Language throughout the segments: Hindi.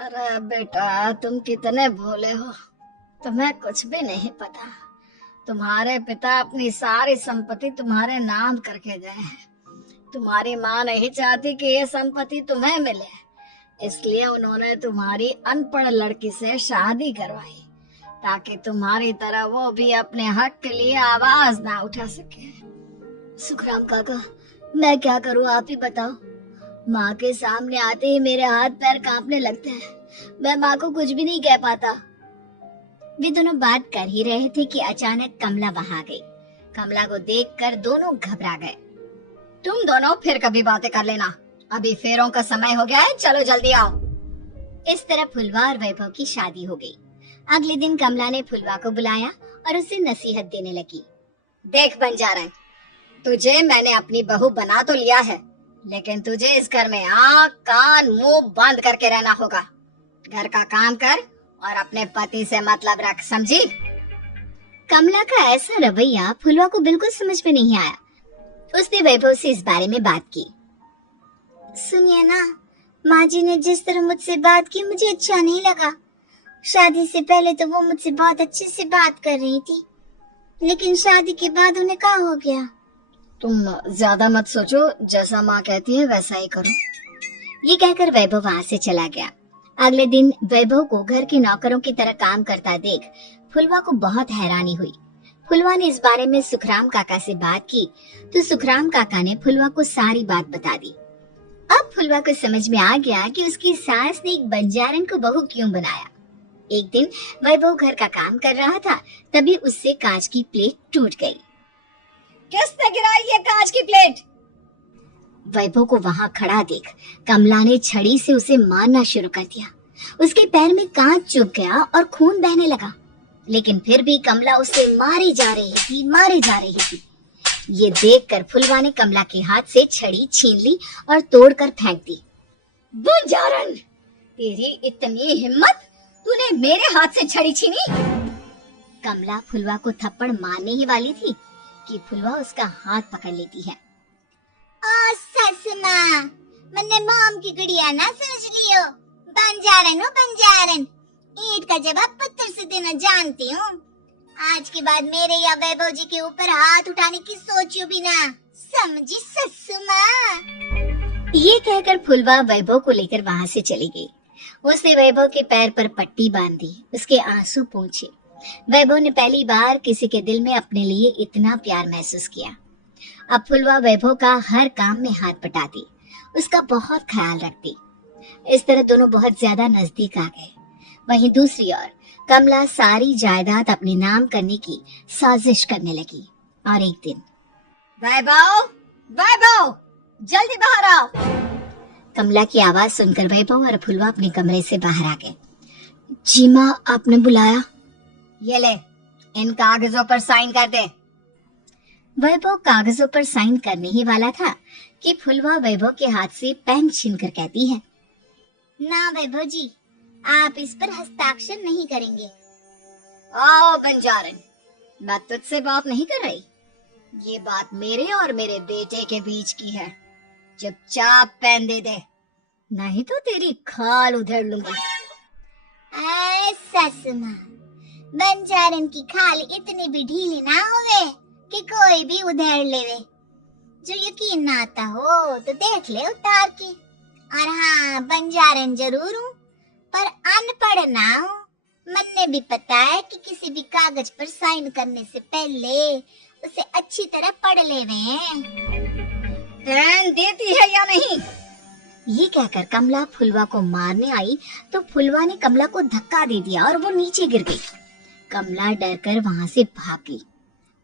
अरे बेटा, तुम कितने भोले हो। तुम्हें कुछ भी नहीं पता। तुम्हारे पिता अपनी सारी संपत्ति तुम्हारे नाम करके गए हैं। तुम्हारी माँ नहीं चाहती कि ये संपत्ति तुम्हें मिले, इसलिए उन्होंने तुम्हारी अनपढ़ लड़की से शादी करवाई, ताकि तुम्हारी तरह वो भी अपने हक के लिए आवाज ना उठा सके। सुखराम काका, मैं क्या करूं, आप ही बताओ। माँ के सामने आते ही मेरे हाथ पैर कांपने लगते हैं। मैं माँ को कुछ भी नहीं कह पाता। वे दोनों बात कर ही रहे थे कि अचानक कमला वहां आ गई। कमला को देखकर दोनों घबरा गए। तुम दोनों फिर कभी बातें कर लेना, अभी फेरों का समय हो गया है, चलो जल्दी आओ। इस तरह फुलवा और वैभव की शादी हो गई। अगले दिन कमला ने फुलवा को बुलाया और उसे नसीहत देने लगी। देख बंजारा, तुझे मैंने अपनी बहू बना तो लिया है, लेकिन तुझे इस घर में आँख कान मुंह बंद करके रहना होगा। घर का काम कर और अपने पति से मतलब रख, समझी? कमला का ऐसा रवैया फुलवा को बिल्कुल समझ में नहीं आया। उसने वैभव से इस बारे में बात की। सुनिए ना, माँ जी ने जिस तरह मुझसे बात की मुझे अच्छा नहीं लगा। शादी से पहले तो वो मुझसे बहुत अच्छे से बात कर रही थी, लेकिन शादी के बाद उन्हें क्या हो गया? तुम ज्यादा मत सोचो, जैसा माँ कहती है वैसा ही करो। ये कहकर वैभव वहाँ से चला गया। अगले दिन वैभव को घर के नौकरों की तरह काम करता देख फुलवा को बहुत हैरानी हुई। फुलवा ने इस बारे में सुखराम काका से बात की तो सुखराम काका ने फुलवा को सारी बात बता दी। अब फुलवा को समझ में आ गया कि उसकी सास ने एक बंजारन को बहू क्यों बनाया। एक दिन वैभव घर का काम कर रहा था, तभी उससे कांच की प्लेट टूट गई। किसने गिराई ये कांच की प्लेट? वैभव को वहां खड़ा देख कमला ने छड़ी से उसे मारना शुरू कर दिया। उसके पैर में कांच चुभ गया और खून बहने लगा, लेकिन फिर भी कमला उसे मारे जा रही थी। ये देखकर फुलवा ने कमला के हाथ से छड़ी छीन ली और तोड़कर फेंक दी। बंजारन, तेरी इतनी हिम्मत, तूने मेरे हाथ से छड़ी छीनी? कमला फुलवा को थप्पड़ मारने ही वाली थी कि फुलवा उसका हाथ पकड़ लेती है। ओ ससु माँ, मैंने मॉम की गुड़िया ना समझ लियो। बंजारन हो बंजारन, ईंट का जवाब पत्थर से देना जानती हूँ। आज के बाद मेरे या वैभव जी के ऊपर हाथ उठाने की सोचियो भी ना, समझी ससु माँ? ये कहकर फुलवा वैभव को लेकर वहाँ से चली गई। उसने वैभव के पैर पर पट्टी बांधी, उसके आंसू पोंछे। वैभव ने पहली बार किसी के दिल में अपने लिए इतना प्यार महसूस किया। अब फुलवा वैभव का हर काम में हाथ बटाती, उसका बहुत ख्याल रखती। इस तरह दोनों बहुत ज्यादा नजदीक आ गए। वहीं दूसरी ओर कमला सारी जायदाद अपने नाम करने की साजिश करने लगी। और एक दिन, वैभव, वैभव, जल्दी बाहर आओ। कमला की आवाज सुनकर वैभव और फुलवा अपने कमरे से बाहर आ गए। जी माँ, आपने बुलाया? ये ले, इन कागजों पर साइन कर दे। वैभव कागजों पर साइन करने ही वाला था कि फुलवा वैभव के हाथ से पेन छीनकर कहती है, ना वैभव जी, आप इस पर हस्ताक्षर नहीं करेंगे। ओ बंजारन, मैं तुझसे बात नहीं कर रही। ये बात मेरे और मेरे बेटे के बीच की है। चुपचाप पेन दे दे, नहीं तो तेरी खाल उधेड़ लूंगी। ससु माँ, बंजारन की खाल इतनी भी ढीली ना होवे कि कोई भी उधेड़ लेवे। जो यकीन ना आता हो तो देख ले उतार के। और हाँ, बंजारन जरूर हूँ, पर अनपढ़ ना हूँ। मन्ने भी पता है कि किसी भी कागज पर साइन करने से पहले उसे अच्छी तरह पढ़ लेवे। पेन देती है या नहीं? ये कहकर कमला फुलवा को मारने आई तो फुलवा ने कमला को धक्का दे दिया और वो नीचे गिर गई। कमला डरकर वहां से भाग गई।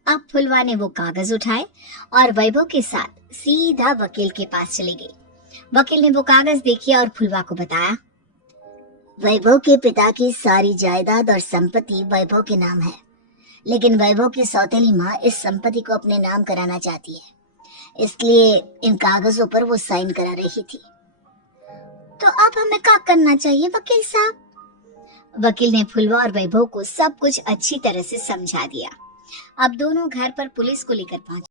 अब फुलवा ने वो कागज उठाए और वैभव के साथ सीधा वकील के पास चली गई। वकील ने वो कागज देखे और फुलवा को बताया, वैभव के पिता की सारी जायदाद और संपत्ति वैभव के नाम है, लेकिन वैभव की सौतेली माँ इस संपत्ति को अपने नाम कराना चाहती है, इसलिए इन कागजों पर वो साइन करा रही थी। तो अब हमें क्या करना चाहिए वकील साहब? वकील ने फुलवा और वैभव को सब कुछ अच्छी तरह से समझा दिया। अब दोनों घर पर पुलिस को लेकर पहुंचे।